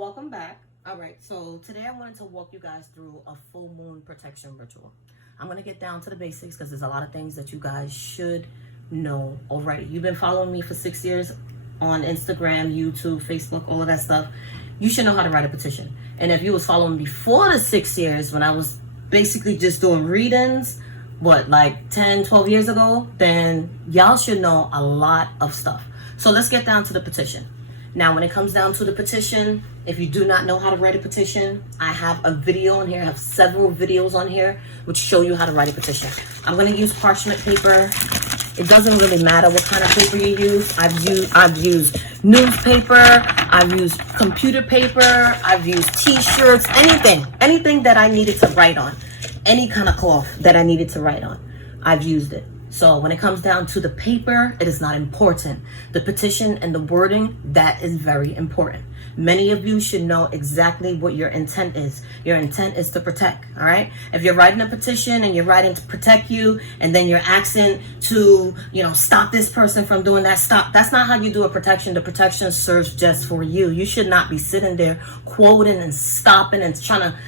welcome back. All right, so today I wanted to walk you guys through a full moon protection ritual. I'm going to get down to the basics because there's a lot of things that you guys should know already. You've been following me for 6 years on Instagram, YouTube, Facebook, all of that stuff. You should know how to write a petition. And if you was following me before the 6 years when I was basically just doing readings, like 10, 12 years ago, then y'all should know a lot of stuff. So let's get down to the petition. Now, when it comes down to the petition, if you do not know how to write a petition, I have a video on here. I have several videos on here which show you how to write a petition. I'm going to use parchment paper. It doesn't really matter what kind of paper you use. I've used newspaper. I've used computer paper. I've used t-shirts, anything that I needed to write on, any kind of cloth that I needed to write on, I've used it. So when it comes down to the paper, it is not important. The petition and the wording, that is very important. Many of you should know exactly what your intent is. Your intent is to protect, all right? If you're writing a petition and you're writing to protect you, and then you're asking to, stop this person from doing that, stop. That's not how you do a protection. The protection serves just for you. You should not be sitting there quoting and stopping and trying to,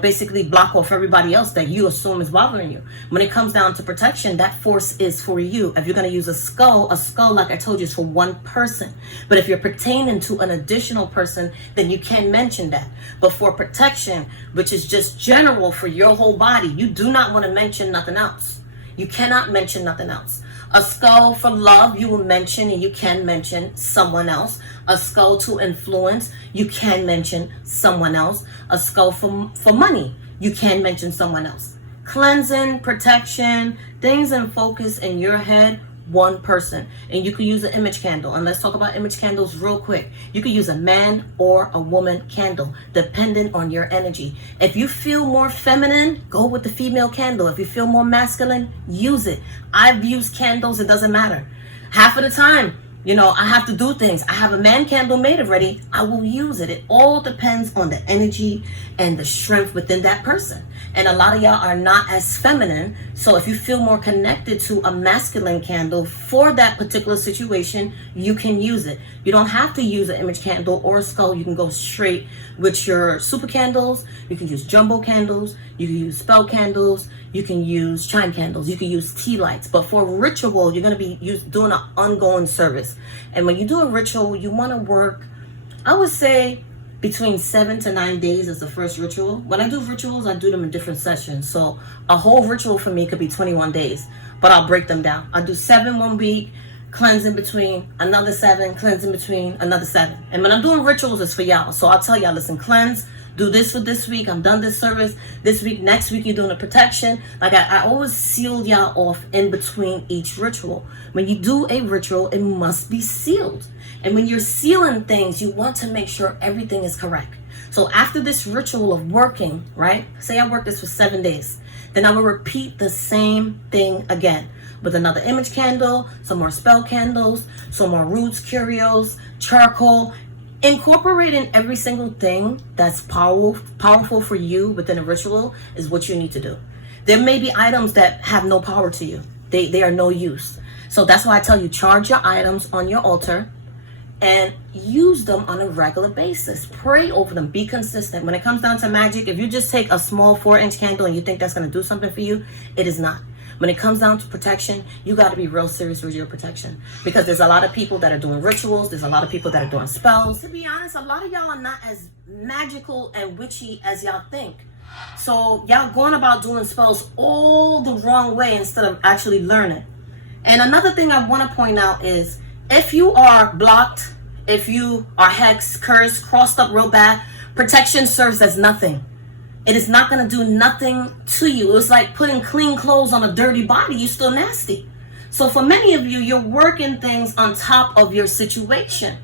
basically block off everybody else that you assume is bothering you. When it comes down to protection, that force is for you. If you're going to use a skull, like I told you, is for one person. But if you're pertaining to an additional person, then you can mention that. But for protection, which is just general for your whole body, you do not want to mention nothing else. You cannot mention nothing else. A skull for love, you will mention, and you can mention someone else. A skull to influence, you can mention someone else. A skull for money, you can mention someone else. Cleansing, protection, things in focus in your head, one person. And you could use an image candle. And let's talk about image candles real quick. You could use a man or a woman candle, depending on your energy. If you feel more feminine, go with the female candle. If you feel more masculine, use it. I've used candles, it doesn't matter. Half of the time, I have to do things. I have a man candle made already. I will use it. It all depends on the energy and the strength within that person. And a lot of y'all are not as feminine. So if you feel more connected to a masculine candle for that particular situation, you can use it. You don't have to use an image candle or a skull. You can go straight with your super candles. You can use jumbo candles. You can use spell candles. You can use chime candles. You can use tea lights. But for a ritual, you're going to be doing an ongoing service. And when you do a ritual, you want to work, I would say, between 7 to 9 days is the first ritual. When I do rituals, I do them in different sessions. So a whole ritual for me could be 21 days, but I'll break them down. I'll do 7 one week, cleanse in between, another 7, cleanse in between, another 7. And when I'm doing rituals, it's for y'all. So I'll tell y'all, listen, cleanse, do this for this week. I'm done this service this week. Next week, you're doing a protection. Like I always seal y'all off in between each ritual. When you do a ritual, it must be sealed. And when you're sealing things, you want to make sure everything is correct. So after this ritual of working, right? Say I work this for 7 days. Then I will repeat the same thing again with another image candle, some more spell candles, some more roots, curios, charcoal. Incorporating every single thing that's powerful for you within a ritual is what you need to do. There may be items that have no power to you. They are no use. So that's why I tell you, charge your items on your altar and use them on a regular basis. Pray over them. Be consistent. When it comes down to magic, if you just take a small 4-inch candle and you think that's going to do something for you, it is not. When it comes down to protection, you got to be real serious with your protection, because there's a lot of people that are doing rituals. There's a lot of people that are doing spells. To be honest, a lot of y'all are not as magical and witchy as y'all think. So y'all going about doing spells all the wrong way instead of actually learning. And another thing I want to point out is, if you are blocked, if you are hexed, cursed, crossed up real bad, protection serves as nothing. It is not going to do nothing to you. It's like putting clean clothes on a dirty body. You're still nasty. So for many of you, you're working things on top of your situation.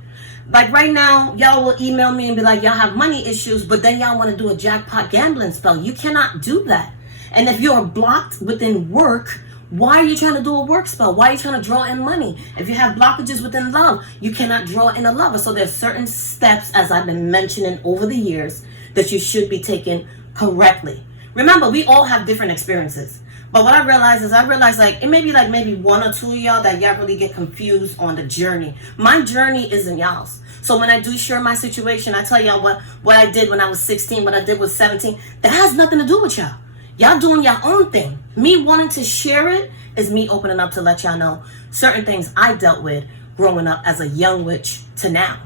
Like right now, y'all will email me and be like, y'all have money issues, but then y'all want to do a jackpot gambling spell. You cannot do that. And if you're blocked within work, why are you trying to do a work spell? Why are you trying to draw in money? If you have blockages within love, you cannot draw in a lover. So there's certain steps, as I've been mentioning over the years, that you should be taking correctly. Remember, we all have different experiences. But what I realized is like, it may be like maybe one or two of y'all that y'all really get confused on the journey. My journey isn't y'all's. So when I do share my situation, I tell y'all what I did when I was 16, what I did was 17. That has nothing to do with y'all. Y'all doing your own thing. Me wanting to share it is me opening up to let y'all know certain things I dealt with growing up as a young witch to now.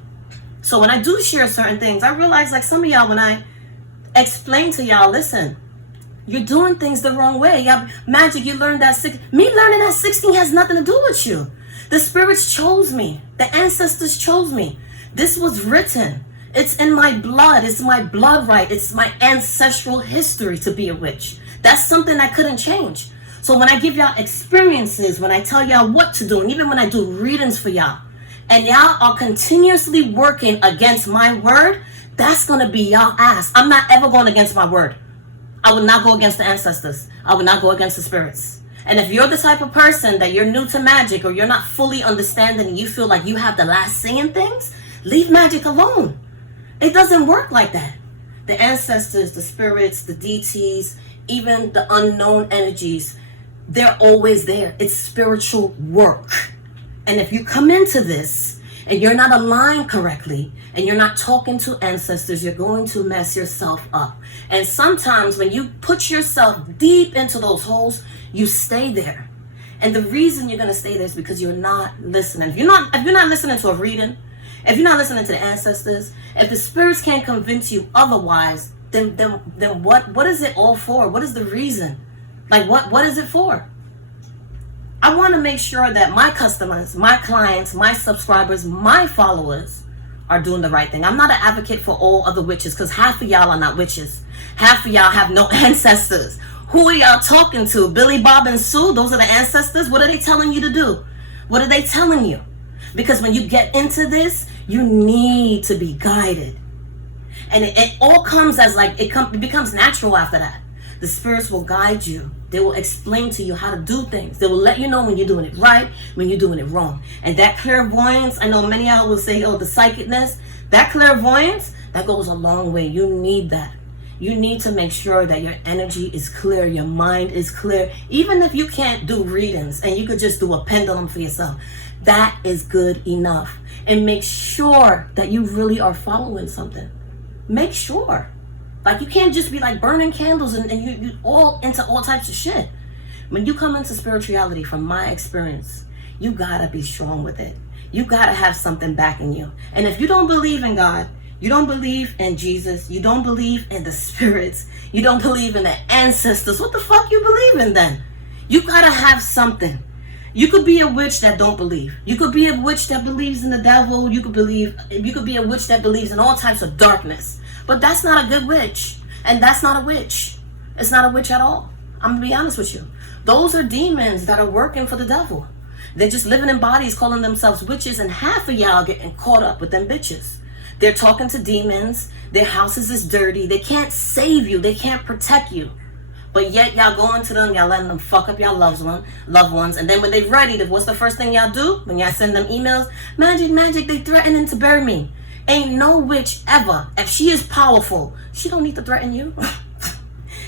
So when I do share certain things, I realize like some of y'all, when I explain to y'all, listen, you're doing things the wrong way. Y'all, Magic, you learned that. Me learning at 16 has nothing to do with you. The spirits chose me. The ancestors chose me. This was written. It's in my blood. It's my blood right. It's my ancestral history to be a witch. That's something I couldn't change. So when I give y'all experiences, when I tell y'all what to do, and even when I do readings for y'all, and y'all are continuously working against my word, that's going to be y'all ass. I'm not ever going against my word. I would not go against the ancestors. I would not go against the spirits. And if you're the type of person that you're new to magic, or you're not fully understanding and you feel like you have the last say in things, leave magic alone. It doesn't work like that. The ancestors, the spirits, the deities, even the unknown energies, they're always there. It's spiritual work. And if you come into this and you're not aligned correctly and you're not talking to ancestors, you're going to mess yourself up. And sometimes when you put yourself deep into those holes, you stay there. And the reason you're going to stay there is because you're not listening. If you're not listening to a reading, if you're not listening to the ancestors, if the spirits can't convince you otherwise, then what is it all for? What is the reason? Like what is it for? I want to make sure that my customers, my clients, my subscribers, my followers are doing the right thing. I'm not an advocate for all other witches, because half of y'all are not witches. Half of y'all have no ancestors. Who are y'all talking to? Billy, Bob, and Sue? Those are the ancestors? What are they telling you to do? What are they telling you? Because when you get into this, you need to be guided. And it all comes as like, it becomes natural after that. The spirits will guide you. They will explain to you how to do things. They will let you know when you're doing it right, when you're doing it wrong. And that clairvoyance, I know many of y'all will say, oh, the psychicness, that clairvoyance, that goes a long way. You need that. You need to make sure that your energy is clear, your mind is clear. Even if you can't do readings and you could just do a pendulum for yourself, that is good enough. And make sure that you really are following something. Make sure. Like, you can't just be like burning candles and you all into all types of shit. When you come into spirituality, from my experience, you gotta be strong with it. You gotta have something backing you. And if you don't believe in God, you don't believe in Jesus, you don't believe in the spirits, you don't believe in the ancestors, what the fuck you believe in then? You gotta have something. You could be a witch that don't believe. You could be a witch that believes in the devil. You could be a witch that believes in all types of darkness. But that's not a good witch. And that's not a witch. It's not a witch at all. I'm gonna be honest with you. Those are demons that are working for the devil. They're just living in bodies calling themselves witches, and half of y'all getting caught up with them bitches. They're talking to demons. Their houses is dirty. They can't save you. They can't protect you. But yet y'all going to them, y'all letting them fuck up y'all loved ones. And then when they're ready, what's the first thing y'all do? When y'all send them emails, magic, they threatening to bury me. Ain't no witch ever, if she is powerful, she don't need to threaten you.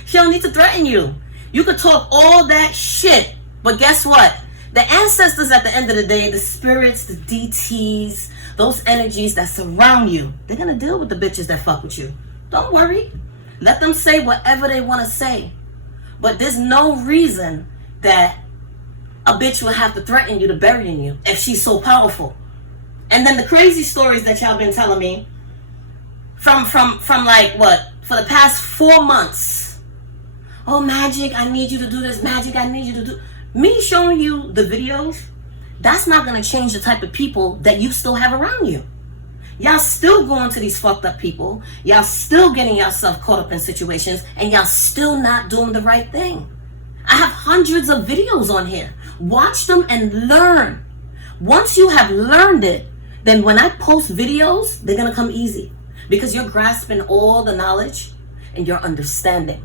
She don't need to threaten you. You could talk all that shit, but guess what? The ancestors at the end of the day, the spirits, the deities, those energies that surround you, they're gonna deal with the bitches that fuck with you. Don't worry. Let them say whatever they want to say. But there's no reason that a bitch will have to threaten you to bury you if she's so powerful. And then the crazy stories that y'all been telling me from like what? For the past 4 months. Oh, Magic, I need you to do this. Magic, I need you to do. Me showing you the videos, that's not going to change the type of people that you still have around you. Y'all still going to these fucked up people. Y'all still getting yourself caught up in situations, and y'all still not doing the right thing. I have hundreds of videos on here. Watch them and learn. Once you have learned it, then when I post videos, they're going to come easy, because you're grasping all the knowledge and you're understanding.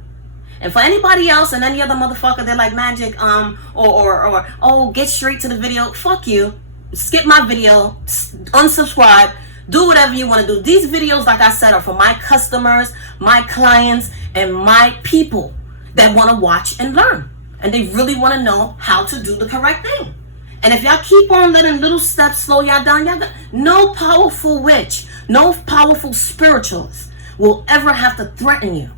And for anybody else and any other motherfucker, they're like, Magic, or oh, get straight to the video. Fuck you. Skip my video. Unsubscribe. Do whatever you want to do. These videos, like I said, are for my customers, my clients, and my people that want to watch and learn. and they really want to know how to do the correct thing. And if y'all keep on letting little steps slow y'all down, no powerful witch, no powerful spiritualist will ever have to threaten you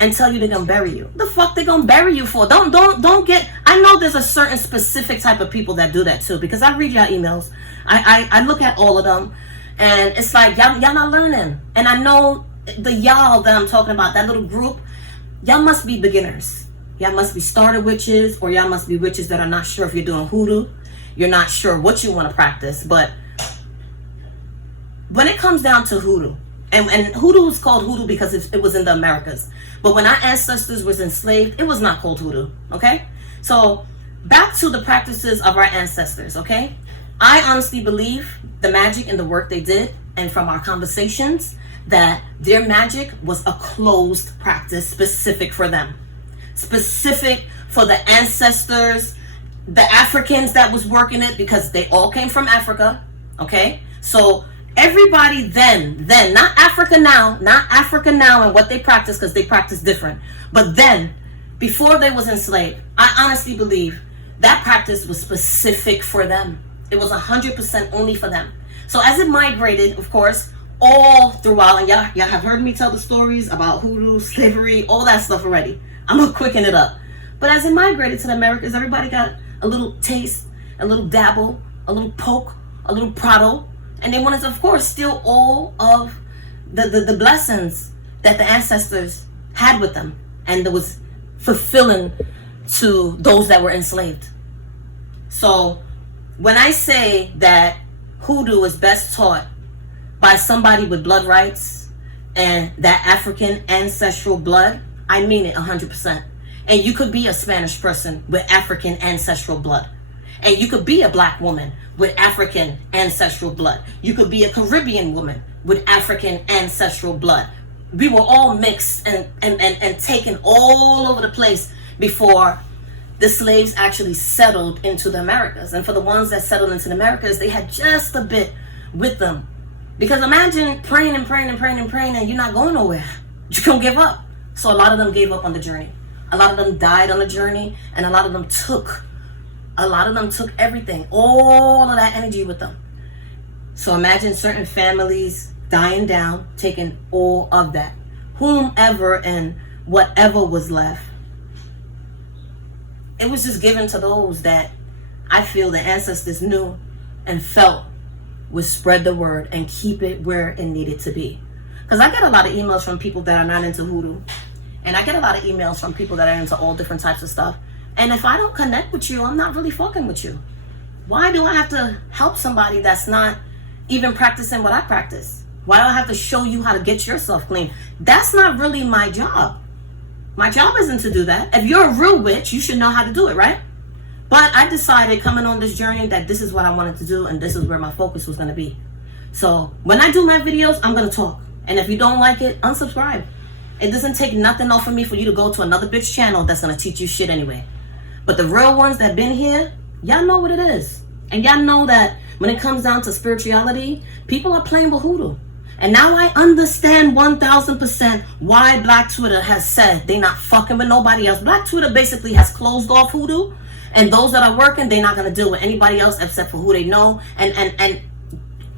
and tell you they're gonna bury you. The fuck they gonna bury you for? Don't get. I know there's a certain specific type of people that do that too, because I read y'all emails. I look at all of them, and it's like y'all not learning. And I know the y'all that I'm talking about, that little group, y'all must be beginners. Y'all must be starter witches, or y'all must be witches that are not sure if you're doing hoodoo. You're not sure what you want to practice. But when it comes down to hoodoo, and hoodoo is called hoodoo because it was in the Americas. But when our ancestors was enslaved, it was not called hoodoo, okay? So back to the practices of our ancestors, okay? I honestly believe the magic and the work they did, and from our conversations, that their magic was a closed practice specific for them. Specific for the ancestors, the Africans that was working it, because they all came from Africa, okay? So everybody then, not Africa now and what they practice, because they practice different. But then, before they was enslaved, I honestly believe that practice was specific for them. It was 100% only for them. So as it migrated, of course, all throughout, and y'all have heard me tell the stories about hoodoo, slavery, all that stuff already. I'm gonna quicken it up. But as it migrated to the Americas, everybody got a little taste, a little dabble, a little poke, a little prado, and they wanted to, of course, steal all of the blessings that the ancestors had with them, and that was fulfilling to those that were enslaved. So when I say that hoodoo is best taught by somebody with blood rights and that African ancestral blood, I mean it 100%. And you could be a Spanish person with African ancestral blood. And you could be a black woman with African ancestral blood. You could be a Caribbean woman with African ancestral blood. We were all mixed and taken all over the place before the slaves actually settled into the Americas. And for the ones that settled into the Americas, they had just a bit with them. Because imagine praying and you're not going nowhere. You're going to give up. So a lot of them gave up on the journey. A lot of them died on the journey, and a lot of them took everything, all of that energy with them. So imagine certain families dying down, taking all of that. Whomever and whatever was left, it was just given to those that I feel the ancestors knew and felt would spread the word and keep it where it needed to be. Because I get a lot of emails from people that are not into hoodoo. And I get a lot of emails from people that are into all different types of stuff. And if I don't connect with you, I'm not really fucking with you. Why do I have to help somebody that's not even practicing what I practice? Why do I have to show you how to get yourself clean? That's not really my job. My job isn't to do that. If you're a real witch, you should know how to do it, right? But I decided coming on this journey that this is what I wanted to do, and this is where my focus was going to be. So when I do my videos, I'm going to talk. And if you don't like it, unsubscribe. It doesn't take nothing off of me for you to go to another bitch channel that's going to teach you shit anyway. But the real ones that been here, y'all know what it is. And y'all know that when it comes down to spirituality, people are playing with hoodoo. And now I understand 1000% why Black Twitter has said they not fucking with nobody else. Black Twitter basically has closed off hoodoo. And those that are working, they're not going to deal with anybody else except for who they know. And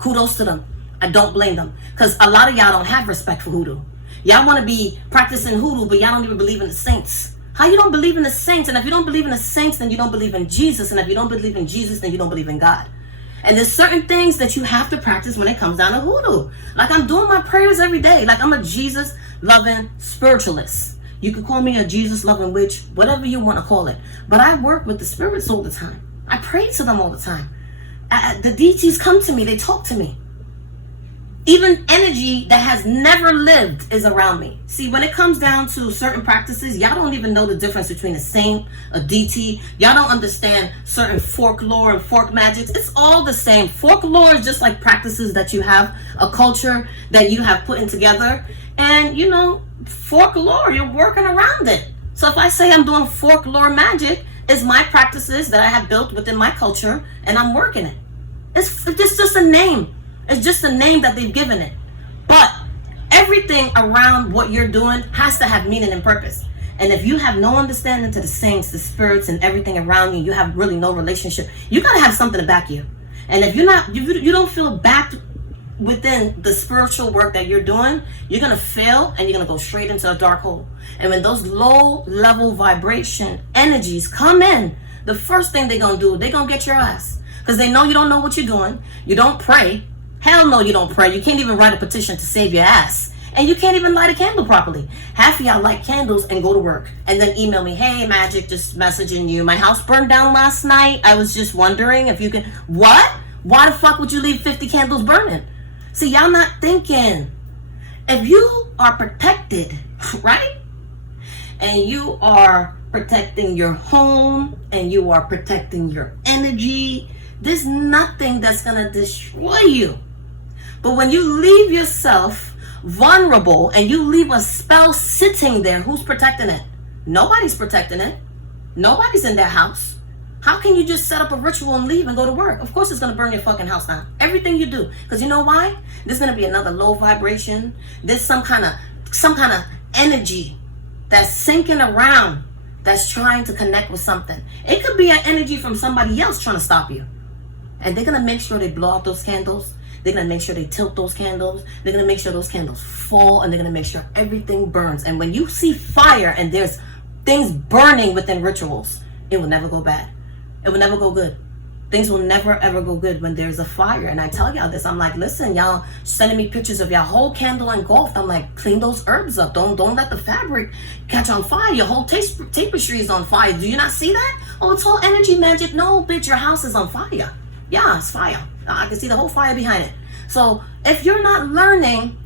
kudos to them. I don't blame them. Because a lot of y'all don't have respect for hoodoo. Y'all want to be practicing hoodoo, but y'all don't even believe in the saints. How you don't believe in the saints? And if you don't believe in the saints, then you don't believe in Jesus. And if you don't believe in Jesus, then you don't believe in God. And there's certain things that you have to practice when it comes down to hoodoo. Like I'm doing my prayers every day. Like I'm a Jesus-loving spiritualist. You could call me a Jesus-loving witch, whatever you want to call it. But I work with the spirits all the time. I pray to them all the time. The deities come to me. They talk to me. Even energy that has never lived is around me. See, when it comes down to certain practices, y'all don't even know the difference between a saint, a deity. Y'all don't understand certain folklore and folk magics. It's all the same. Folklore is just like practices that you have, a culture that you have put in together. And, you know, folklore, you're working around it. So if I say I'm doing folklore magic, it's my practices that I have built within my culture, and I'm working it. It's just a name. It's just a name that they've given it. But everything around what you're doing has to have meaning and purpose. And if you have no understanding to the saints, the spirits, and everything around you, you have really no relationship. You gotta have something to back you. And if you don't feel backed within the spiritual work that you're doing, you're gonna fail and you're gonna go straight into a dark hole. And when those low level vibration energies come in, the first thing they're gonna do, they're gonna get your ass, because they know you don't know what you're doing. You don't pray. Hell no, you don't pray. You can't even write a petition to save your ass. And you can't even light a candle properly. Half of y'all light candles and go to work and then email me, hey Magic, just messaging you, my house burned down last night, I was just wondering if you can. What? Why the fuck would you leave 50 candles burning? See, y'all not thinking. If you are protected, right, and you are protecting your home and you are protecting your energy, there's nothing that's gonna destroy you. But when you leave yourself vulnerable and you leave a spell sitting there, who's protecting it? Nobody's protecting it. Nobody's in their house. How can you just set up a ritual and leave and go to work? Of course it's going to burn your fucking house down. Everything you do. Because you know why? There's going to be another low vibration. There's some kind of energy that's sinking around, that's trying to connect with something. It could be an energy from somebody else trying to stop you. And they're going to make sure they blow out those candles. They're going to make sure they tilt those candles. They're going to make sure those candles fall, and they're going to make sure everything burns. And when you see fire and there's things burning within rituals, it will never go bad. It will never go good. Things will never ever go good when there's a fire. And I tell y'all this, I'm like, listen, y'all sending me pictures of y'all whole candle engulfed. I'm like, clean those herbs up. Don't let the fabric catch on fire. Your whole tapestry is on fire. Do you not see that? Oh, it's all energy magic. No, bitch, your house is on fire. Yeah, it's fire. I can see the whole fire behind it. So if you're not learning,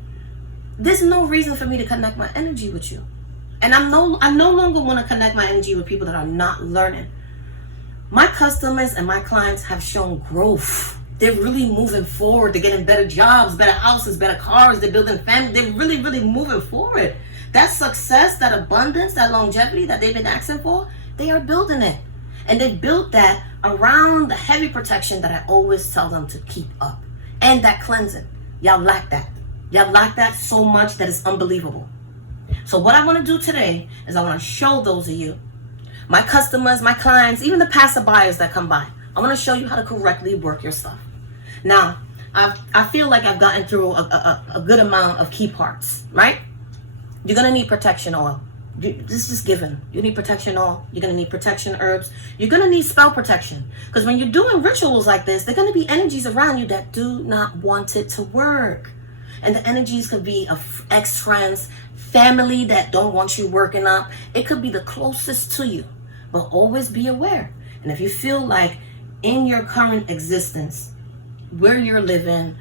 there's no reason for me to connect my energy with you. And I no longer want to connect my energy with people that are not learning. My customers and my clients have shown growth. They're really moving forward. They're getting better jobs, better houses, better cars. They're building families. They're really, really moving forward. That success, that abundance, that longevity that they've been asking for, they are building it. And they built that around the heavy protection that I always tell them to keep up. And that cleansing. Y'all lack that. Y'all lack that so much that it's unbelievable. So what I want to do today is I want to show those of you, my customers, my clients, even the passerbyers that come by, I want to show you how to correctly work your stuff. Now, I feel like I've gotten through a good amount of key parts, right? You're going to need protection oil. This is just given. You need protection oil. You're going to need protection herbs. You're going to need spell protection. Because when you're doing rituals like this, there are going to be energies around you that do not want it to work. And the energies could be of ex-friends, family that don't want you working up. It could be the closest to you. But always be aware. And if you feel like in your current existence, where you're living,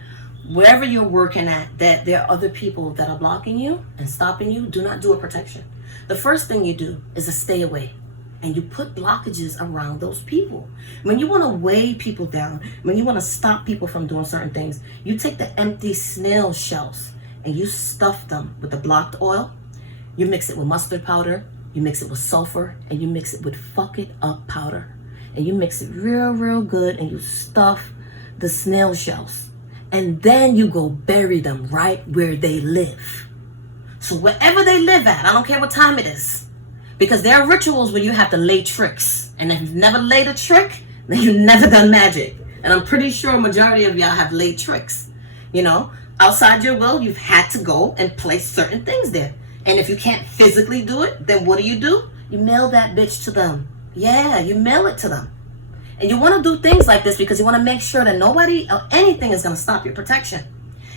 wherever you're working at, that there are other people that are blocking you and stopping you, do not do a protection. The first thing you do is to stay away. And you put blockages around those people. When you want to weigh people down, when you want to stop people from doing certain things, you take the empty snail shells and you stuff them with the blocked oil. You mix it with mustard powder. You mix it with sulfur, and you mix it with fuck it up powder. And you mix it real, real good, and you stuff the snail shells. And then you go bury them right where they live. So wherever they live at, I don't care what time it is. Because there are rituals where you have to lay tricks. And if you've never laid a trick, then you've never done magic. And I'm pretty sure a majority of y'all have laid tricks. You know, outside your will, you've had to go and place certain things there. And if you can't physically do it, then what do? You mail that bitch to them. Yeah, you mail it to them. And you want to do things like this because you want to make sure that nobody or anything is going to stop your protection.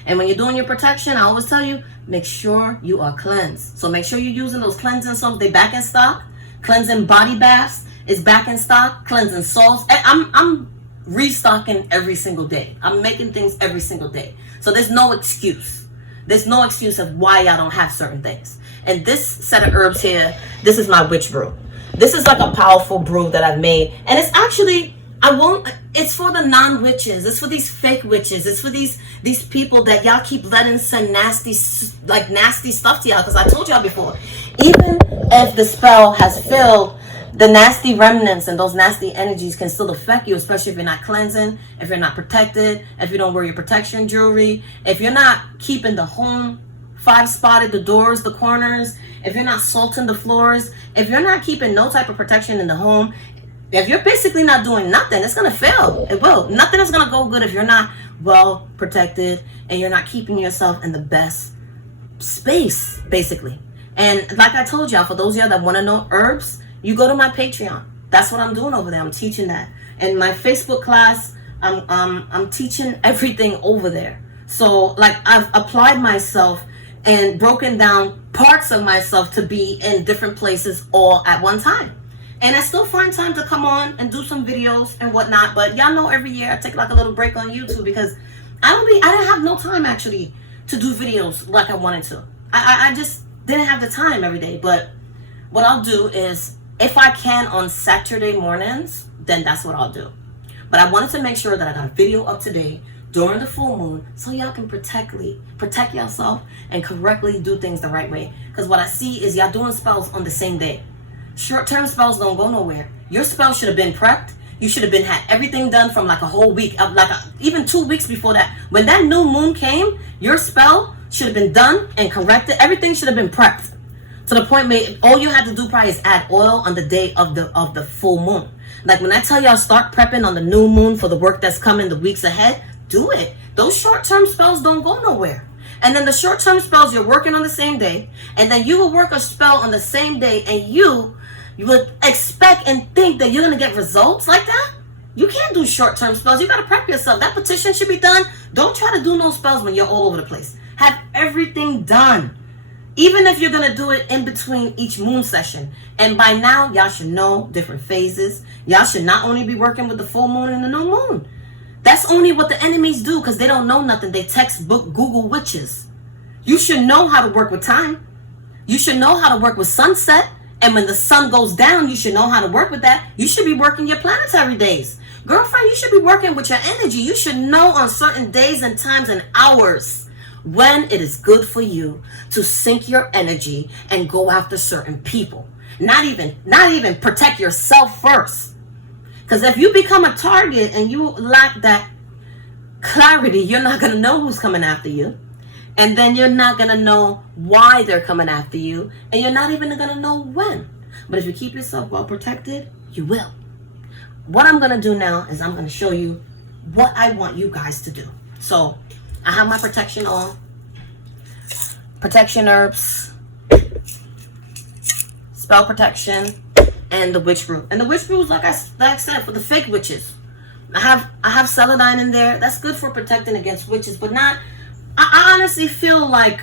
And when you're doing your protection, I always tell you, make sure you are cleansed. So make sure you're using those cleansing salts. They're back in stock. Cleansing body baths is back in stock. Cleansing salts. I'm restocking every single day. I'm making things every single day. So there's no excuse. There's no excuse of why y'all don't have certain things. And this set of herbs here, this is my witch brew. This is like a powerful brew that I've made. And it's actually, it's for the non-witches. It's for these fake witches. It's for these people that y'all keep letting send nasty stuff to y'all. Because I told y'all before, even if the spell has failed, the nasty remnants and those nasty energies can still affect you, especially if you're not cleansing, if you're not protected, if you don't wear your protection jewelry, if you're not keeping the home 5-spotted the doors, the corners, if you're not salting the floors, if you're not keeping no type of protection in the home, if you're basically not doing nothing, it's going to fail. It will. Nothing is going to go good if you're not well protected and you're not keeping yourself in the best space, basically. And like I told y'all, for those of y'all that want to know herbs, you go to my Patreon. That's what I'm doing over there. I'm teaching that. And my Facebook class, I'm teaching everything over there. So like I've applied myself and broken down parts of myself to be in different places all at one time. And I still find time to come on and do some videos and whatnot. But y'all know every year I take like a little break on YouTube because I didn't have no time actually to do videos like I wanted to. I just didn't have the time every day. But what I'll do is, if I can on Saturday mornings, then that's what I'll do. But I wanted to make sure that I got a video up today during the full moon so y'all can protect yourself and correctly do things the right way. Because what I see is y'all doing spells on the same day. Short-term spells don't go nowhere. Your spell should have been prepped. You should have had everything done from like a whole week, even 2 weeks before that. When that new moon came, your spell should have been done and corrected. Everything should have been prepped to the point where all you had to do probably is add oil on the day of the full moon. Like when I tell y'all start prepping on the new moon for the work that's coming the weeks ahead, do it. Those short-term spells don't go nowhere. And then the short-term spells you're working on the same day, and then you will work a spell on the same day, and you would expect and think that you're going to get results like that. You can't do short-term spells. You got to prep yourself. That petition should be done. Don't try to do no spells when you're all over the place. Have everything done. Even if you're going to do it in between each moon session. And by now, y'all should know different phases. Y'all should not only be working with the full moon and the new moon. That's only what the enemies do because they don't know nothing. They textbook Google witches. You should know how to work with time. You should know how to work with sunset. And when the sun goes down, you should know how to work with that. You should be working your planetary days. Girlfriend, you should be working with your energy. You should know on certain days and times and hours when it is good for you to sync your energy and go after certain people. Not even protect yourself first. Because if you become a target and you lack that clarity, you're not going to know who's coming after you. And then you're not going to know why they're coming after you. And you're not even going to know when. But if you keep yourself well protected, you will. What I'm going to do now is I'm going to show you what I want you guys to do. So I have my protection on. Protection herbs. Spell protection. And the witch brew. And the witch brew is like I said, for the fake witches. I have celandine in there. That's good for protecting against witches, but not. I honestly feel like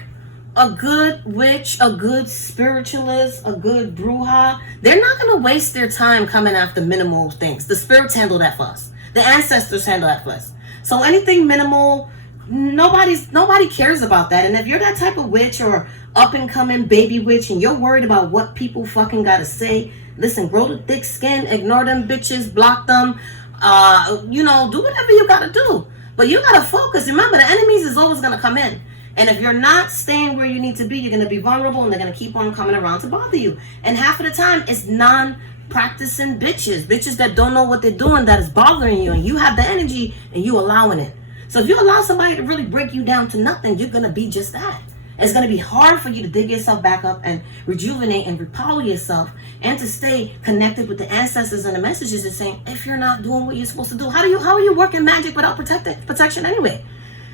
a good witch, a good spiritualist, a good bruja, they're not going to waste their time coming after minimal things. The spirits handle that for us. The ancestors handle that for us. So anything minimal, nobody cares about that. And if you're that type of witch or up and coming baby witch and you're worried about what people fucking got to say, listen, grow the thick skin, ignore them bitches, block them, do whatever you got to do. But you got to focus. Remember, the enemies is always going to come in. And if you're not staying where you need to be, you're going to be vulnerable and they're going to keep on coming around to bother you. And half of the time, it's non-practicing bitches. Bitches that don't know what they're doing that is bothering you. And you have the energy and you allowing it. So if you allow somebody to really break you down to nothing, you're going to be just that. It's going to be hard for you to dig yourself back up and rejuvenate and repower yourself and to stay connected with the ancestors and the messages and saying, if you're not doing what you're supposed to do, how are you working magic without protection anyway?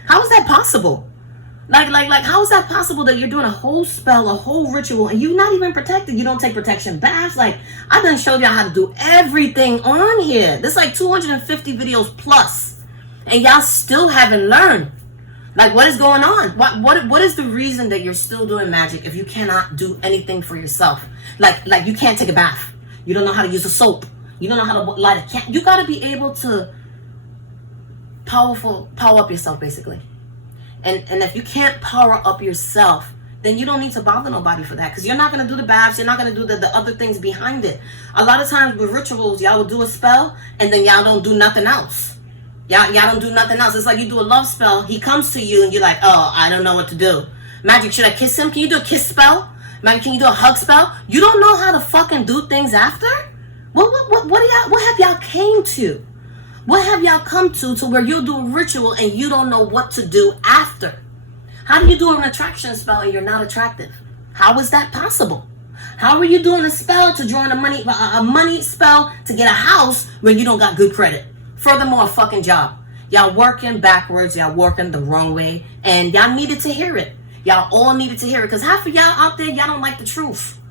How is that possible? Like, how is that possible that you're doing a whole spell, a whole ritual, and you're not even protected? You don't take protection baths. Like, I done showed y'all how to do everything on here. There's like 250 videos plus, and y'all still haven't learned. Like, what is going on? What is the reason that you're still doing magic if you cannot do anything for yourself? Like you can't take a bath. You don't know how to use a soap. You don't know how to light a candle. You got to be able to power up yourself, basically. And if you can't power up yourself, then you don't need to bother nobody for that. Because you're not going to do the baths. You're not going to do the other things behind it. A lot of times with rituals, y'all will do a spell and then y'all don't do nothing else. Y'all don't do nothing else. It's like you do a love spell. He comes to you and you're like, oh, I don't know what to do. Magic, should I kiss him? Can you do a kiss spell? Magic, can you do a hug spell? You don't know how to fucking do things after? What have y'all came to? What have y'all come to where you'll do a ritual and you don't know what to do after? How do you do an attraction spell and you're not attractive? How is that possible? How are you doing a spell to draw in a money spell to get a house when you don't got good credit? Furthermore, a fucking job. Y'all working backwards. Y'all working the wrong way. And y'all needed to hear it. Y'all all needed to hear it. Because half of y'all out there, y'all don't like the truth.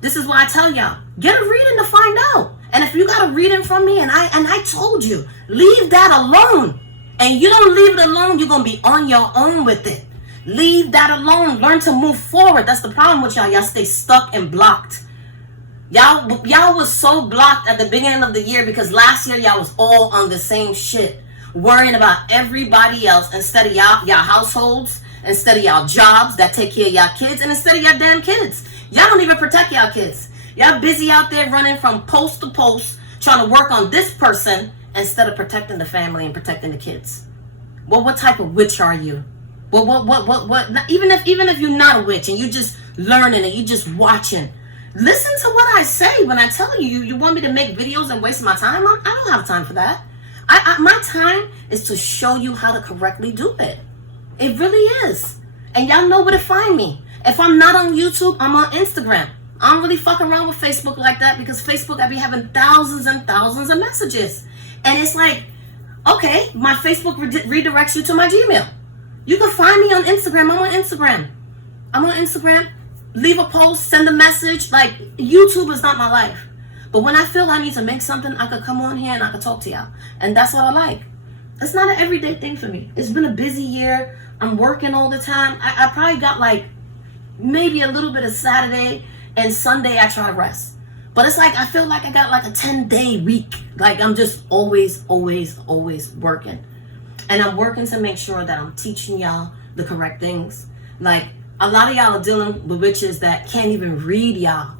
This is why I tell y'all, get a reading to find out. And if you got a reading from me, and I told you, leave that alone. And you don't leave it alone, you're going to be on your own with it. Leave that alone. Learn to move forward. That's the problem with y'all. Y'all stay stuck and blocked. Y'all was so blocked at the beginning of the year because last year y'all was all on the same shit. Worrying about everybody else instead of y'all households, instead of y'all jobs that take care of y'all kids, and instead of y'all damn kids. Y'all don't even protect y'all kids. Y'all busy out there running from post to post, trying to work on this person instead of protecting the family and protecting the kids. Well, what type of witch are you? Well, what? Even if you're not a witch and you just learning and you just watching, listen to what I say when I tell you want me to make videos and waste my time. I don't have time for that. My time is to show you how to correctly do it. It really is. And y'all know where to find me. If I'm not on YouTube, I'm on Instagram. I don't really fuck around with Facebook like that because Facebook, I be having thousands and thousands of messages. And it's like, okay, my Facebook redirects you to my Gmail. You can find me on Instagram. I'm on Instagram. Leave a post, send a message. Like, YouTube is not my life. But when I feel I need to make something, I could come on here and I could talk to y'all. And that's what I like. It's not an everyday thing for me. It's been a busy year. I'm working all the time. I probably got like maybe a little bit of Saturday and Sunday I try to rest. But it's like I feel like I got like a 10-day week. Like I'm just always working. And I'm working to make sure that I'm teaching y'all the correct things. Like a lot of y'all are dealing with witches that can't even read y'all.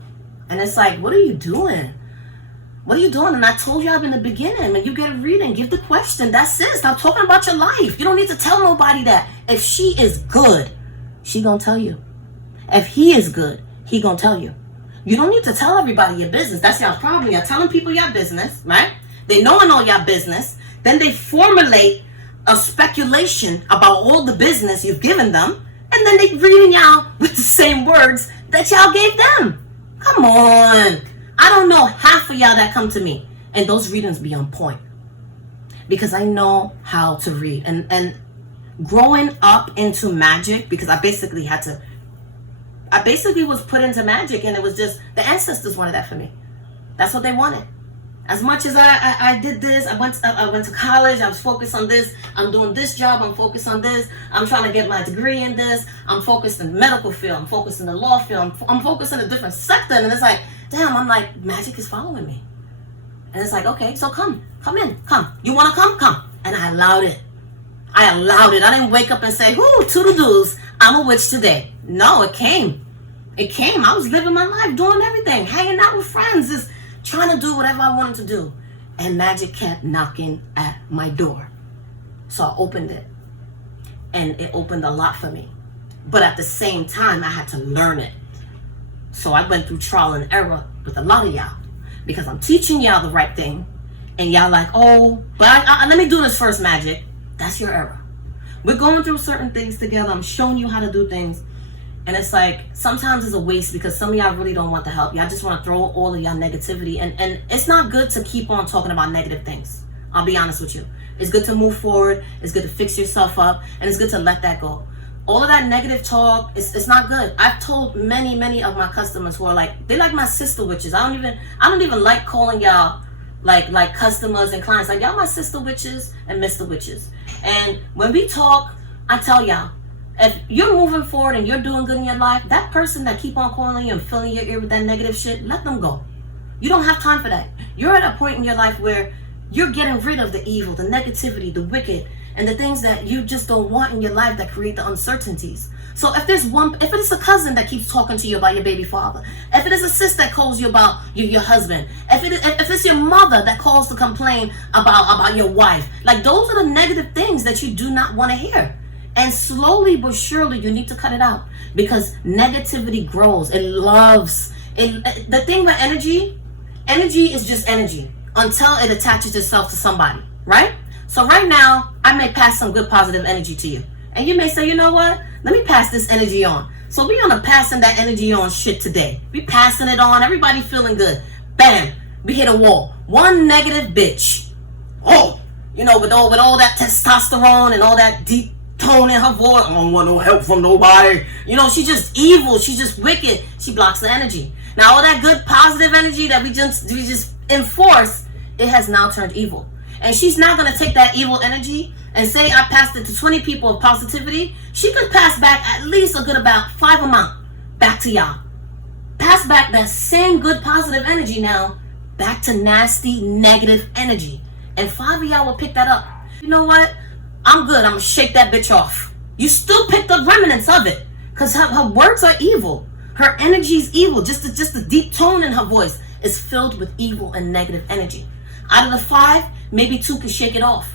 And it's like, what are you doing? What are you doing? And I told y'all in the beginning, when you get a reading, give the question. That's it. Stop talking about your life. You don't need to tell nobody that. If she is good, she gonna tell you. If he is good, he gonna tell you. You don't need to tell everybody your business. That's y'all's problem. You're telling people your business, right? They knowing all your business. Then they formulate a speculation about all the business you've given them. And then they reading y'all with the same words that y'all gave them. Come on. I don't know half of y'all that come to me. And those readings be on point. Because I know how to read. And growing up into magic, because I basically was put into magic, and it was just, the ancestors wanted that for me. That's what they wanted. As much as I did this, I went to college, I was focused on this, I'm doing this job, I'm focused on this, I'm trying to get my degree in this, I'm focused in the medical field, I'm focused in the law field, I'm focused in a different sector, and it's like, damn, I'm like, magic is following me. And it's like, okay, so come in. You want to come? Come. And I allowed it. I didn't wake up and say, whoo, toodle-doos, I'm a witch today. No, it came. I was living my life, doing everything, hanging out with friends, just trying to do whatever I wanted to do. And magic kept knocking at my door. So I opened it. And it opened a lot for me. But at the same time, I had to learn it. So I went through trial and error with a lot of y'all. Because I'm teaching y'all the right thing. And y'all like, oh, but let me do this first, magic. That's your error. We're going through certain things together. I'm showing you how to do things. And it's like, sometimes it's a waste because some of y'all really don't want the help. Y'all just want to throw all of y'all negativity. And it's not good to keep on talking about negative things. I'll be honest with you. It's good to move forward. It's good to fix yourself up. And it's good to let that go. All of that negative talk, it's not good. I've told many of my customers who are like, they like my sister witches. I don't even like calling y'all like customers and clients. Like, y'all my sister witches and Mr. Witches. And when we talk, I tell y'all, if you're moving forward and you're doing good in your life, that person that keep on calling you and filling your ear with that negative shit, let them go. You don't have time for that. You're at a point in your life where you're getting rid of the evil, the negativity, the wicked, and the things that you just don't want in your life that create the uncertainties. So if it is a cousin that keeps talking to you about your baby father, if it is a sister that calls you about your husband, if it's your mother that calls to complain about your wife, like those are the negative things that you do not want to hear. And slowly but surely you need to cut it out because negativity grows. It loves it. The thing with energy is just energy until it attaches itself to somebody, right? So right now, I may pass some good positive energy to you. And you may say, you know what? Let me pass this energy on. So we on a passing that energy on shit today. We passing it on. Everybody feeling good. Bam. We hit a wall. One negative bitch. Oh, you know, with all that testosterone and all that deep tone in her voice. I don't want no help from nobody. You know, she's just evil. She's just wicked. She blocks the energy. Now, all that good positive energy that we just enforce, it has now turned evil. And she's not going to take that evil energy and say I passed it to 20 people of positivity. She could pass back at least a good about 5 amount back to y'all. Pass back that same good positive energy now back to nasty negative energy. And 5 of y'all will pick that up. You know what? I'm good. I'm going to shake that bitch off. You still picked up remnants of it. Because her words are evil. Her energy is evil. Just the deep tone in her voice is filled with evil and negative energy. Out of the 5, maybe 2 can shake it off.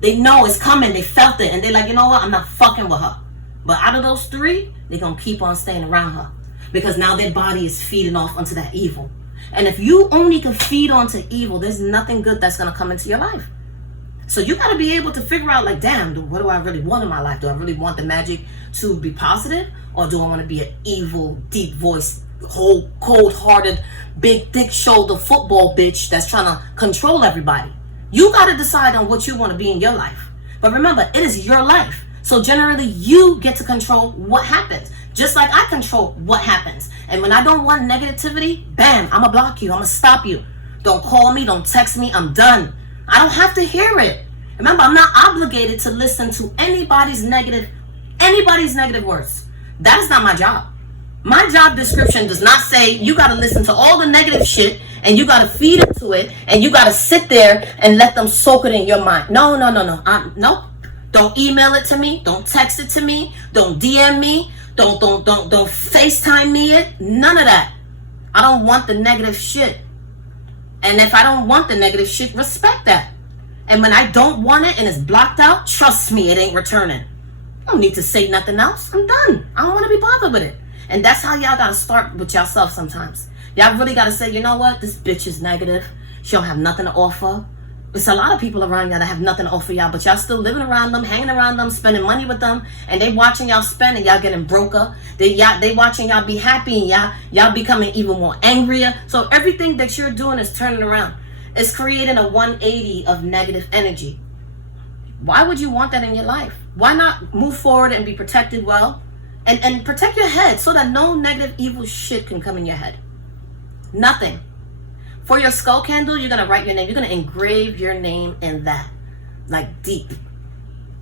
They know it's coming. They felt it. And they're like, you know what? I'm not fucking with her. But out of those 3, they're going to keep on staying around her. Because now their body is feeding off onto that evil. And if you only can feed onto evil, there's nothing good that's going to come into your life. So you got to be able to figure out, like, damn, what do I really want in my life? Do I really want the magic to be positive? Or do I want to be an evil, deep voice, cold-hearted, big, thick-shouldered football bitch that's trying to control everybody? You got to decide on what you want to be in your life. But remember, it is your life. So generally, you get to control what happens. Just like I control what happens. And when I don't want negativity, bam, I'm going to block you. I'm going to stop you. Don't call me. Don't text me. I'm done. I don't have to hear it. Remember, I'm not obligated to listen to anybody's negative words. That is not my job. My job description does not say you got to listen to all the negative shit and you got to feed into it and you got to sit there and let them soak it in your mind. No. Nope. Don't email it to me. Don't text it to me. Don't DM me. Don't FaceTime me it. None of that. I don't want the negative shit. And if I don't want the negative shit, respect that. And when I don't want it and it's blocked out, trust me, it ain't returning. I don't need to say nothing else. I'm done. I don't want to be bothered with it. And that's how y'all got to start with yourself sometimes. Y'all really got to say, you know what? This bitch is negative. She don't have nothing to offer. There's a lot of people around y'all that have nothing to offer y'all, but y'all still living around them, hanging around them, spending money with them, and they watching y'all spend and y'all getting broker. They watching y'all be happy and y'all becoming even more angrier. So everything that you're doing is turning around. It's creating a 180 of negative energy. Why would you want that in your life? Why not move forward and be protected well? And protect your head so that no negative evil shit can come in your head. Nothing. For your skull candle, you're going to write your name. You're going to engrave your name in that. Like deep.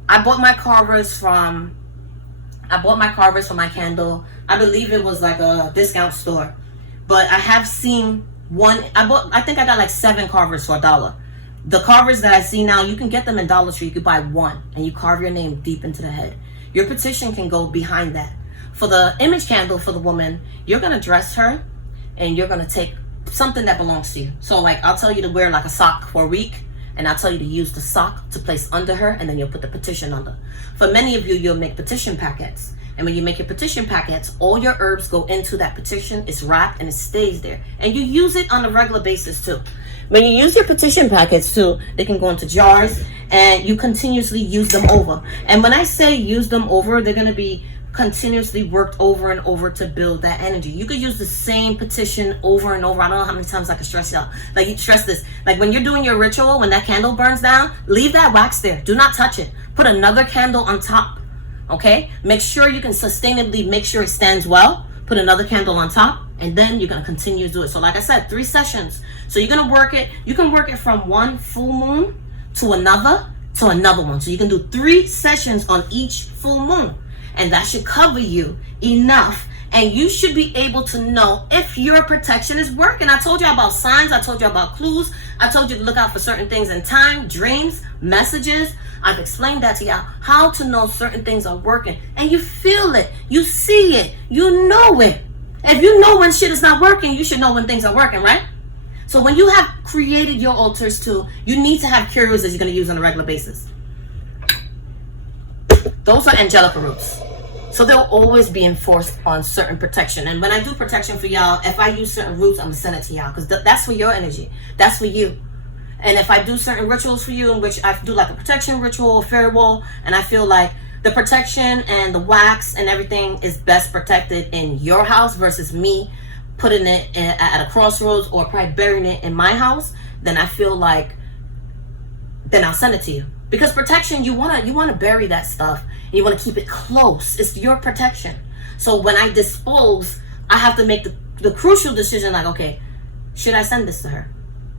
I bought my carvers from my candle. I believe it was like a discount store. But I have seen one. I think I got like 7 carvers for $1. The carvers that I see now, you can get them in Dollar Tree. You could buy 1 and you carve your name deep into the head. Your petition can go behind that. For the image candle for the woman, you're going to dress her and you're going to take something that belongs to you. So like I'll tell you to wear like a sock for a week, and I'll tell you to use the sock to place under her, and then you'll put the petition under. For many of you, you'll make petition packets. And when you make your petition packets, all your herbs go into that petition. It's wrapped and it stays there. And you use it on a regular basis too. When you use your petition packets too, they can go into jars and you continuously use them over. And when I say use them over, they're going to be continuously worked over and over to build that energy. You could use the same petition over and over. I don't know how many times I can stress y'all. Like you stress this. Like when you're doing your ritual, when that candle burns down, leave that wax there. Do not touch it. Put another candle on top. Okay? Make sure you can sustainably make sure it stands well. Put another candle on top, and then you're going to continue to do it. So like I said, 3 sessions. So you're going to work it. You can work it from one full moon to another one. So you can do 3 sessions on each full moon. And that should cover you enough. And you should be able to know if your protection is working. I told you about signs. I told you about clues. I told you to look out for certain things in time, dreams, messages. I've explained that to y'all. How to know certain things are working. And you feel it. You see it. You know it. If you know when shit is not working, you should know when things are working, right? So when you have created your altars too, you need to have curios that you're going to use on a regular basis. Those are angelica roots. So they'll always be enforced on certain protection. And when I do protection for y'all, if I use certain roots, I'm going to send it to y'all. Because that's for your energy. That's for you. And if I do certain rituals for you, in which I do like a protection ritual, a fairy wall, and I feel like the protection and the wax and everything is best protected in your house versus me putting it at a crossroads or probably burying it in my house, then I feel like, then I'll send it to you. Because protection, you wanna bury that stuff. You wanna keep it close. It's your protection. So when I dispose, I have to make the crucial decision, like, okay, should I send this to her?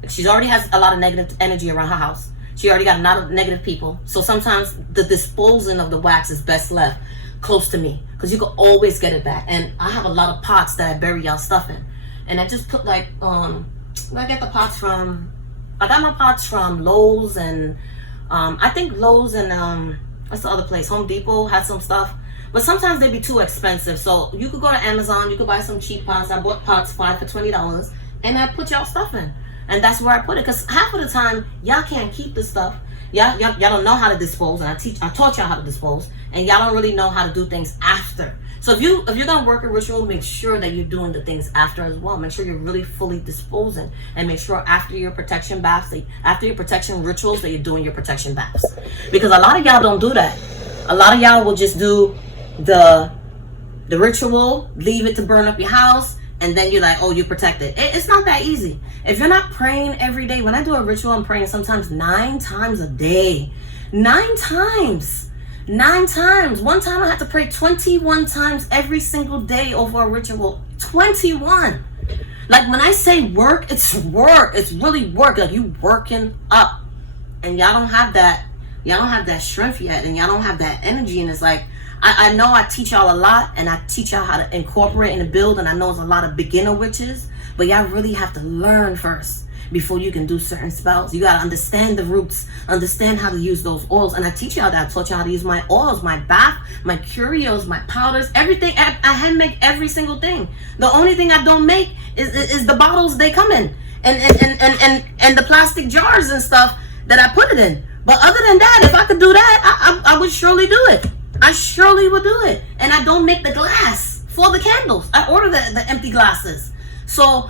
She already has a lot of negative energy around her house. She already got a lot of negative people. So sometimes the disposing of the wax is best left close to me, because you can always get it back. And I have a lot of pots that I bury y'all stuff in. And I just put like, where I get the pots from, I got my pots from Lowe's and I think Lowe's and what's the other place? Home Depot had some stuff. But sometimes they'd be too expensive. So you could go to Amazon, you could buy some cheap pots. I bought pots 5 for $20 and I put y'all stuff in. And that's where I put it. Because half of the time, y'all can't keep the stuff. Y'all don't know how to dispose. And I taught y'all how to dispose. And y'all don't really know how to do things after. So if you're gonna work a ritual, make sure that you're doing the things after as well. Make sure you're really fully disposing, and make sure after your protection baths, after your protection rituals, that you're doing your protection baths. Because a lot of y'all don't do that. A lot of y'all will just do the ritual, leave it to burn up your house, and then you're like, oh, you protected. It's not that easy. If you're not praying every day, when I do a ritual, I'm praying sometimes 9 times a day. 9 times. 9 times. One time I had to pray 21 times every single day over a ritual. 21. Like when I say work, it's work. It's really work. Like you working up. And y'all don't have that. Y'all don't have that strength yet. And y'all don't have that energy. And it's like, I know I teach y'all a lot. And I teach y'all how to incorporate and build. And I know there's a lot of beginner witches. But y'all really have to learn first before you can do certain spells. You got to understand the roots, understand how to use those oils. And I teach y'all that. I taught y'all how to use my oils, my bath, my curios, my powders, everything. I hand make every single thing. The only thing I don't make is the bottles they come in and the plastic jars and stuff that I put it in. But other than that, if I could do that, I would surely do it. I surely would do it. And I don't make the glass for the candles. I order the empty glasses. So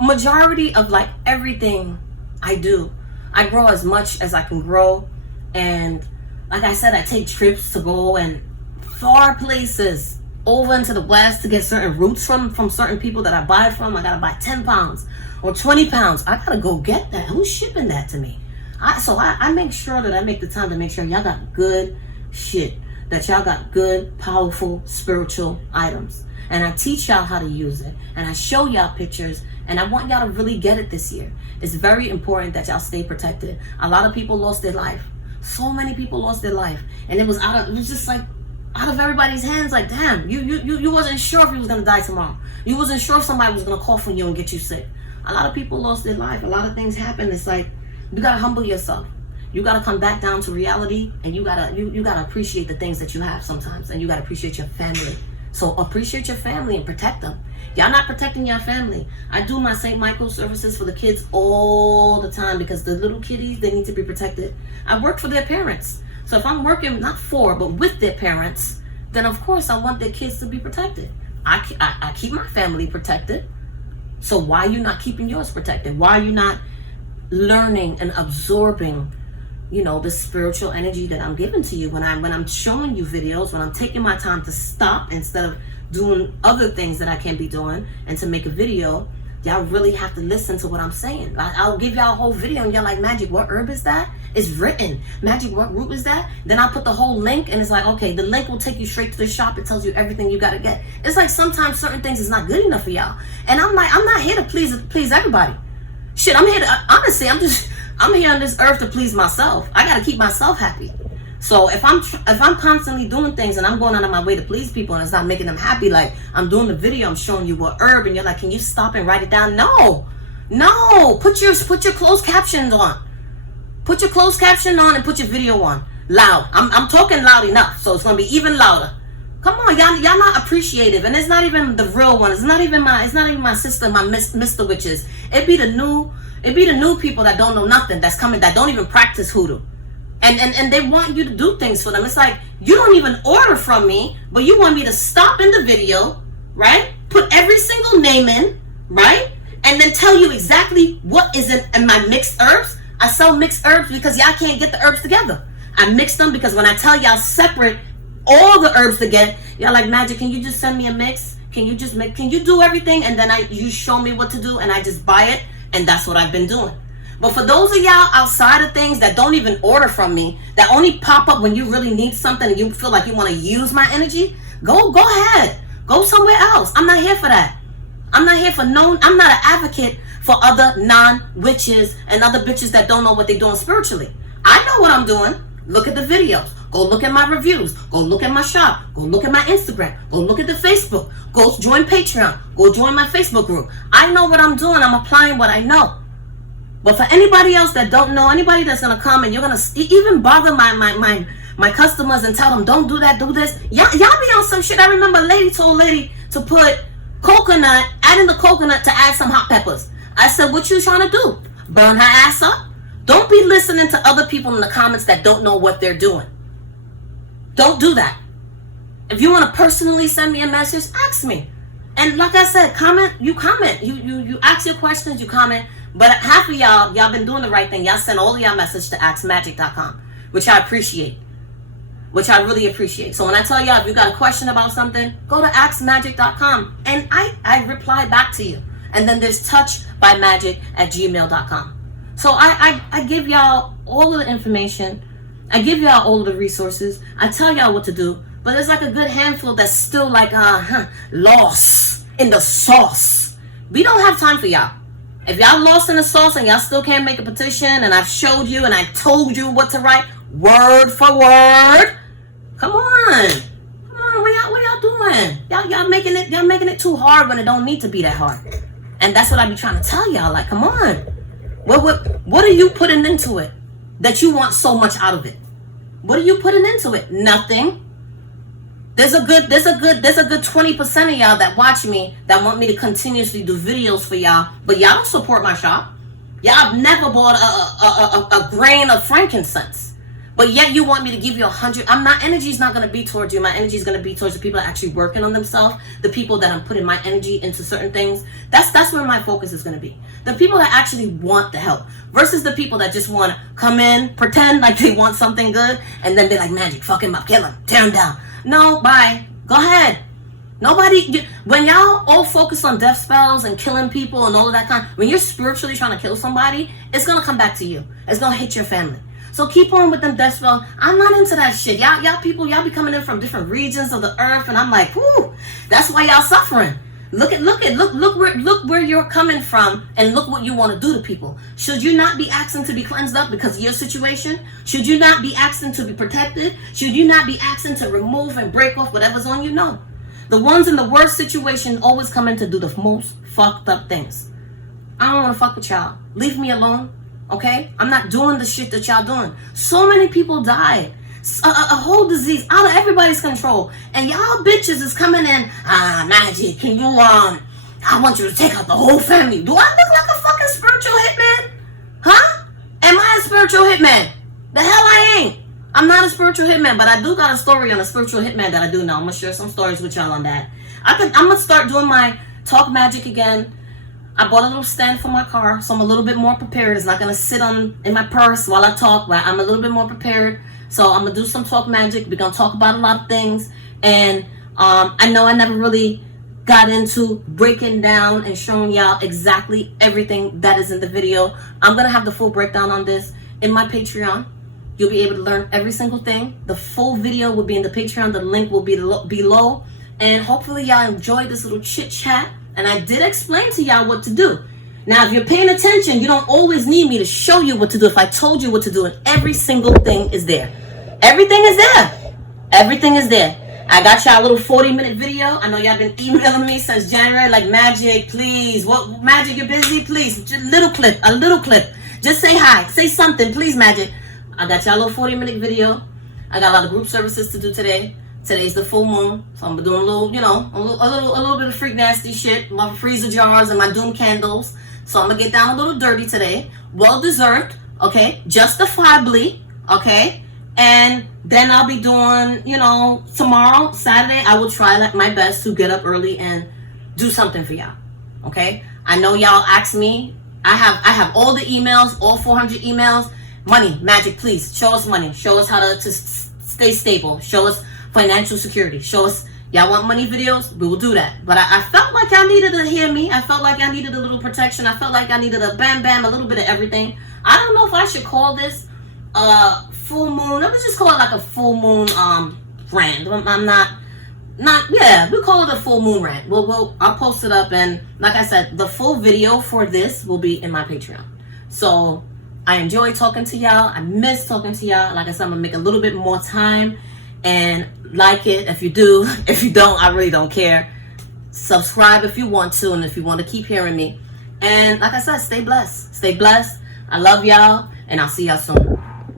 majority of like everything I do, I grow as much as I can grow. And like I said, I take trips to go and far places over into the West to get certain roots from certain people that I buy from. I gotta buy 10 pounds or 20 pounds. I gotta go get that. Who's shipping that to me? So I make sure that I make the time to make sure y'all got good shit, that y'all got good, powerful, spiritual items. And I teach y'all how to use it. And I show y'all pictures. And I want y'all to really get it this year. It's very important that y'all stay protected. A lot of people lost their life. So many people lost their life. And it was just like out of everybody's hands. Like, damn, you wasn't sure if you was gonna die tomorrow. You wasn't sure if somebody was gonna cough on you and get you sick. A lot of people lost their life. A lot of things happen. It's like, you gotta humble yourself. You gotta come back down to reality, and you gotta appreciate the things that you have sometimes, and you gotta appreciate your family. So appreciate your family and protect them. Y'all not protecting your family. I do my St. Michael services for the kids all the time because the little kiddies, they need to be protected. I work for their parents. So if I'm working not for, but with their parents, then of course I want their kids to be protected. I keep my family protected. So why are you not keeping yours protected? Why are you not learning and absorbing, you know, the spiritual energy that I'm giving to you when I'm showing you videos, when I'm taking my time to stop instead of doing other things that I can't be doing and to make a video? Y'all really have to listen to what I'm saying. I'll give y'all a whole video and y'all like, Magic, what herb is that? It's written. Magic, what root is that? Then I'll put the whole link and it's like, okay, the link will take you straight to the shop. It tells you everything you gotta get. It's like sometimes certain things is not good enough for y'all. And I'm like, I'm not here to please everybody. Shit, I'm here to, honestly, I'm here on this earth to please myself. I gotta keep myself happy. So if I'm constantly doing things and I'm going out of my way to please people and it's not making them happy, like I'm doing the video, I'm showing you what herb, and you're like, can you stop and write it down? No, put your closed captions on. Put your closed caption on and put your video on loud. I'm talking loud enough, so it's gonna be even louder. Come on, y'all not appreciative, and it's not even the real one. It's not even my sister, my Mr. Witches. It be the new people that don't know nothing, that's coming, that don't even practice hoodoo. And they want you to do things for them. It's like, you don't even order from me, but you want me to stop in the video, right? Put every single name in, right? And then tell you exactly what is in my mixed herbs. I sell mixed herbs because y'all can't get the herbs together. I mix them because when I tell y'all separate all the herbs to get. Y'all like, Magic, can you just send me a mix? Can you just make, can you do everything? And then you show me what to do and I just buy it. And that's what I've been doing. But for those of y'all outside of things that don't even order from me, that only pop up when you really need something and you feel like you want to use my energy, go ahead. Go somewhere else. I'm not here for that. I'm not here for I'm not an advocate for other non-witches and other bitches that don't know what they're doing spiritually. I know what I'm doing. Look at the videos. Go look at my reviews. Go look at my shop. Go look at my Instagram. Go look at the Facebook. Go join Patreon. Go join my Facebook group. I know what I'm doing. I'm applying what I know. But for anybody else that don't know, anybody that's going to come and you're going to even bother my customers and tell them, don't do that, do this. Y'all be on some shit. I remember a lady told a lady to put coconut, add in the coconut to add some hot peppers. I said, what you trying to do? Burn her ass up? Don't be listening to other people in the comments that don't know what they're doing. Don't do that. If you want to personally send me a message, ask me. And like I said, comment. You ask your questions, you comment. But half of y'all been doing the right thing. Y'all send all of y'all message to askmagic.com, which I appreciate. Which I really appreciate. So when I tell y'all, if you got a question about something, go to askmagic.com. And I reply back to you. And then there's touchbymagic@gmail.com. So I give y'all all of the information. I give y'all all of the resources. I tell y'all what to do. But there's like a good handful that's still like lost in the sauce. We don't have time for y'all. If y'all lost in the sauce and y'all still can't make a petition, and I've showed you and I told you what to write word for word, come on, what y'all doing? Y'all making it too hard when it don't need to be that hard. And that's what I be trying to tell y'all. Like, come on, what are you putting into it that you want so much out of it? What are you putting into it? Nothing. There's a good 20% of y'all that watch me that want me to continuously do videos for y'all, but y'all don't support my shop. Y'all have never bought a grain of frankincense, but yet you want me to give you 100. My energy is not going to be towards you. My energy is going to be towards the people that are actually working on themselves, the people that I'm putting my energy into certain things. That's where my focus is going to be. The people that actually want the help versus the people that just want to come in, pretend like they want something good, and then they're like, Magic, fuck him up, kill him, tear him down. No, bye. Go ahead. Nobody, when y'all all focus on death spells and killing people and all of that when you're spiritually trying to kill somebody, it's going to come back to you. It's going to hit your family. So keep on with them death spells. I'm not into that shit. Y'all people, y'all be coming in from different regions of the earth, and I'm like, whoo, that's why y'all suffering. Look where you're coming from, and look what you want to do to people. Should you not be asking to be cleansed up because of your situation? Should you not be asking to be protected? Should you not be asking to remove and break off whatever's on you? No. The ones in the worst situation always come in to do the most fucked up things. I don't want to fuck with y'all. Leave me alone, okay? I'm not doing the shit that y'all doing. So many people died. A whole disease out of everybody's control, and y'all bitches is coming in. Magic, can you I want you to take out the whole family. Do I look like a fucking spiritual hitman? Huh? Am I a spiritual hitman? The hell I ain't. I'm not a spiritual hitman, but I do got a story on a spiritual hitman that I do know. I'm gonna share some stories with y'all on that. I'm gonna start doing my talk magic again. I bought a little stand for my car, so I'm a little bit more prepared. It's not gonna sit in my purse while I talk, but I'm a little bit more prepared. So I'm going to do some talk magic. We're going to talk about a lot of things. And I know I never really got into breaking down and showing y'all exactly everything that is in the video. I'm going to have the full breakdown on this in my Patreon. You'll be able to learn every single thing. The full video will be in the Patreon. The link will be below. And hopefully y'all enjoyed this little chit chat. And I did explain to y'all what to do. Now, if you're paying attention, you don't always need me to show you what to do. If I told you what to do, and every single thing is there. Everything is there. Everything is there. I got y'all a little 40-minute video. I know y'all been emailing me since January, like, Magic, please. What, Magic, you're busy? Please. Just a little clip. Just say hi. Say something, please, Magic. I got y'all a little 40-minute video. I got a lot of group services to do today. Today's the full moon, so I'm doing a little, a little bit of freak nasty shit. My freezer jars and my doom candles. So I'm gonna get down a little dirty today. Well deserved, okay? Justifiably, okay? And then I'll be doing, tomorrow, Saturday, I will try my best to get up early and do something for y'all, okay? I know y'all ask me. I have all the emails, all 400 emails. Money, Magic, please, show us money. Show us how to stay stable. Show us financial security. Show us, y'all want money videos? We will do that. But I felt like y'all needed to hear me. I felt like I needed a little protection. I felt like I needed a bam bam, a little bit of everything. I don't know if I should call this full moon. Let me just call it like a full moon rant. I'm not, yeah, we call it a full moon rant. I'll post it up, and like I said, the full video for this will be in my Patreon. So I enjoy talking to y'all. I miss talking to y'all. Like I said, I'm gonna make a little bit more time, and like it if you do. If you don't, I really don't care. Subscribe if you want to, and if you want to keep hearing me. And like I said, stay blessed. Stay blessed. I love y'all, and I'll see y'all soon.